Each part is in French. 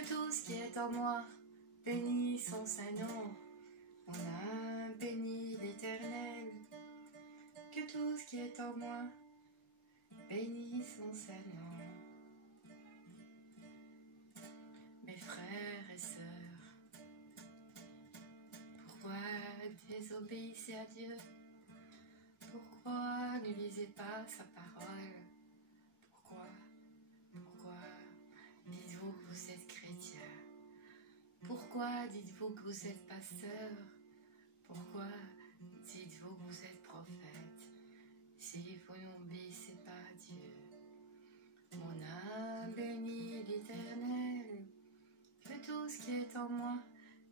Que tout ce qui est en moi bénisse son saint nom. Mon âme bénit l'Éternel. Que tout ce qui est en moi bénisse son saint nom. Mes frères et sœurs, pourquoi désobéissez à Dieu? Pourquoi ne lisez pas sa parole? Pourquoi dites-vous que vous êtes chrétien? Pourquoi dites-vous que vous êtes pasteur? Pourquoi dites-vous que vous êtes prophète? Si vous n'obéissez pas à Dieu. Mon âme bénit l'Éternel. Que tout ce qui est en moi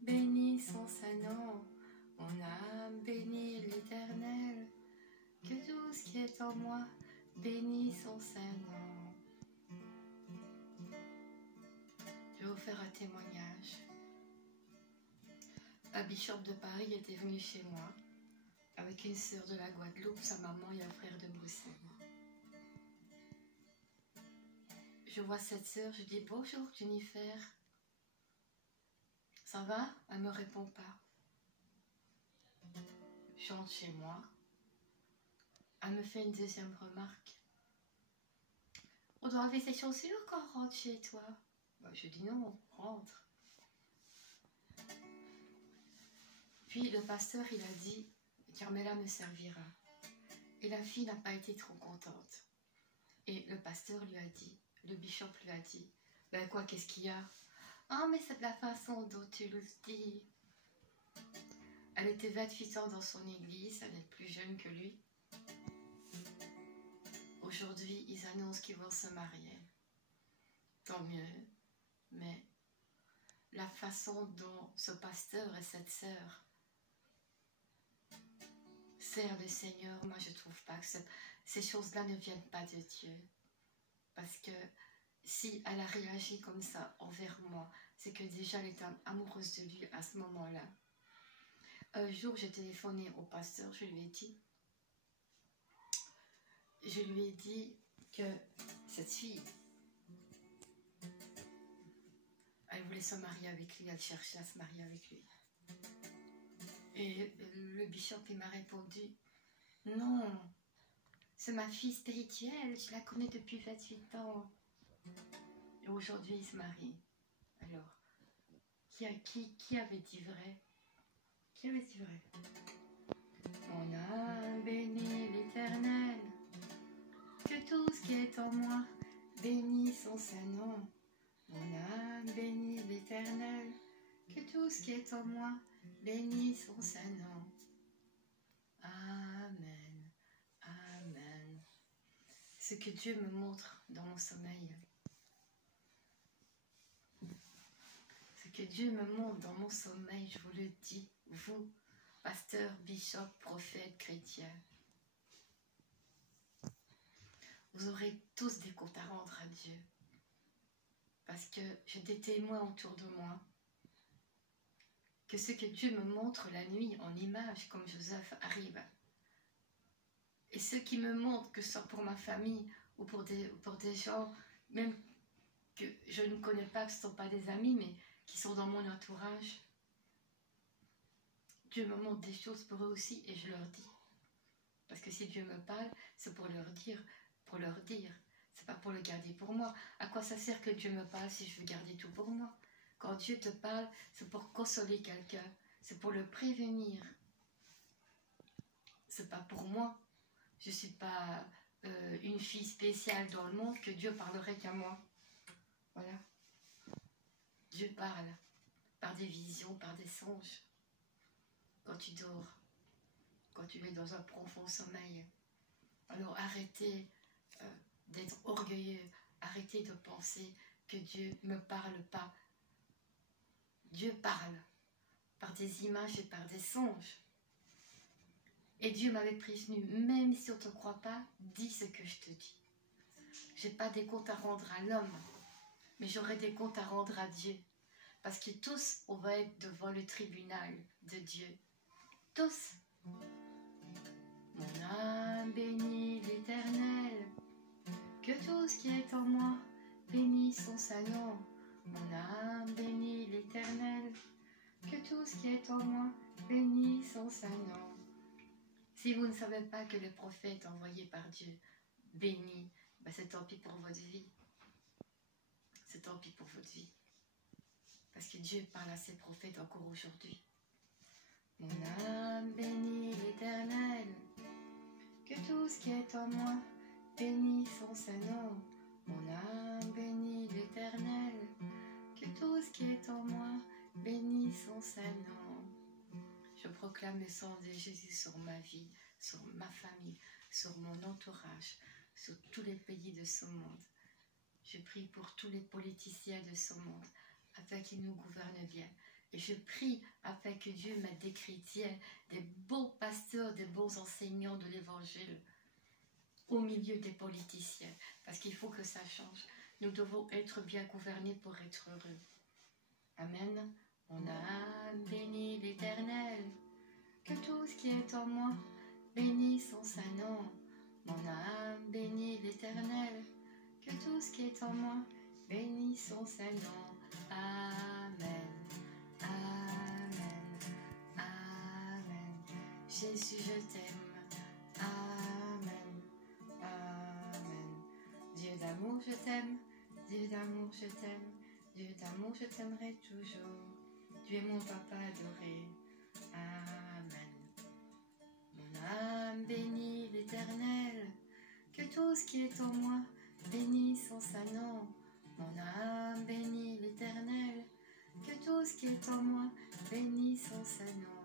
bénisse son saint nom. Mon âme bénit l'Éternel. Que tout ce qui est en moi bénisse son saint nom. Je vais vous faire un témoignage. Un bishop de Paris était venu chez moi avec une sœur de la Guadeloupe, sa maman et un frère de Bruxelles. Je vois cette sœur, je dis bonjour Jennifer. Ça va? Elle ne me répond pas. Je rentre chez moi. Elle me fait une deuxième remarque. On doit enlever ses chaussures quand on rentre chez toi. Ben, je dis non, rentre. Puis le pasteur, il a dit, Carmela me servira. Et la fille n'a pas été trop contente. Et le pasteur lui a dit, le bishop lui a dit, ben quoi, qu'est-ce qu'il y a? Ah, mais c'est de la façon dont tu le dis. Elle était 28 ans dans son église, elle est plus jeune que lui. Aujourd'hui, ils annoncent qu'ils vont se marier. Tant mieux, mais la façon dont ce pasteur et cette sœur servent le Seigneur, moi je trouve pas que ces choses-là ne viennent pas de Dieu. Parce que si elle a réagi comme ça envers moi, c'est que déjà elle était amoureuse de lui à ce moment-là. Un jour, j'ai téléphoné au pasteur, je lui ai dit que cette fille, elle voulait se marier avec lui, elle cherchait à se marier avec lui. Et le bishop, il m'a répondu, non, c'est ma fille spirituelle, je la connais depuis 28 ans. Et aujourd'hui, il se marie. Alors, qui avait dit vrai? Qui avait dit vrai? Mon âme bénit l'Éternel. Que tout ce qui est en moi bénisse son saint nom. Mon âme bénit l'Éternel. Que tout ce qui est en moi bénisse son saint nom. Amen. Amen. Ce que Dieu me montre dans mon sommeil. Ce que Dieu me montre dans mon sommeil, je vous le dis, vous, pasteur, bishop, prophète, chrétien. Vous aurez tous des comptes à rendre à Dieu. Parce que j'ai des témoins autour de moi. Que ce que Dieu me montre la nuit en image, comme Joseph arrive. Et ce qui me montre, que ce soit pour ma famille ou pour des gens, même que je ne connais pas, que ce ne sont pas des amis, mais qui sont dans mon entourage. Dieu me montre des choses pour eux aussi et je leur dis. Parce que si Dieu me parle, c'est pour leur dire. C'est pas pour le garder pour moi. À quoi ça sert que Dieu me parle si je veux garder tout pour moi? Quand Dieu te parle, c'est pour consoler quelqu'un. C'est pour le prévenir. C'est pas pour moi. Je suis pas une fille spéciale dans le monde que Dieu parlerait qu'à moi. Voilà. Dieu parle par des visions, par des songes. Quand tu dors, quand tu es dans un profond sommeil. Alors arrêtez d'être orgueilleux, arrêtez de penser que Dieu ne me parle pas. Dieu parle par des images et par des songes. Et Dieu m'avait prévenu, même si on ne te croit pas, dis ce que je te dis. Je n'ai pas des comptes à rendre à l'homme, mais j'aurai des comptes à rendre à Dieu. Parce que tous, on va être devant le tribunal de Dieu. Tous. Mon âme bénit l'Éternel. Que tout ce qui est en moi bénisse son saint nom. Mon âme bénit l'Éternel, que tout ce qui est en moi bénisse son saint nom. Si vous ne savez pas que le prophète envoyé par Dieu bénit, ben c'est tant pis pour votre vie. C'est tant pis pour votre vie. Parce que Dieu parle à ses prophètes encore aujourd'hui. Mon âme bénit l'Éternel, que tout ce qui est en moi bénisse son saint nom. Mon âme bénit l'Éternel, que tout ce qui est en moi bénisse son saint nom. Je proclame le sang de Jésus sur ma vie, sur ma famille, sur mon entourage, sur tous les pays de ce monde. Je prie pour tous les politiciens de ce monde, afin qu'ils nous gouvernent bien. Et je prie afin que Dieu mette des chrétiens, des bons pasteurs, des bons enseignants de l'évangile au milieu des politiciens. Parce qu'il faut que ça change. Nous devons être bien gouvernés pour être heureux. Amen. Mon âme bénit l'Éternel, que tout ce qui est en moi bénisse son saint nom. Mon âme bénit l'Éternel, que tout ce qui est en moi bénisse son saint nom. Amen. Amen. Amen. Jésus, je t'aime. Amen. Amen. Dieu d'amour, je t'aime. Dieu d'amour, je t'aime. Dieu d'amour, je t'aimerai toujours. Tu es mon papa adoré. Amen. Mon âme bénit l'Éternel, que tout ce qui est en moi bénisse son saint nom. Mon âme bénit l'Éternel, que tout ce qui est en moi bénisse son saint nom.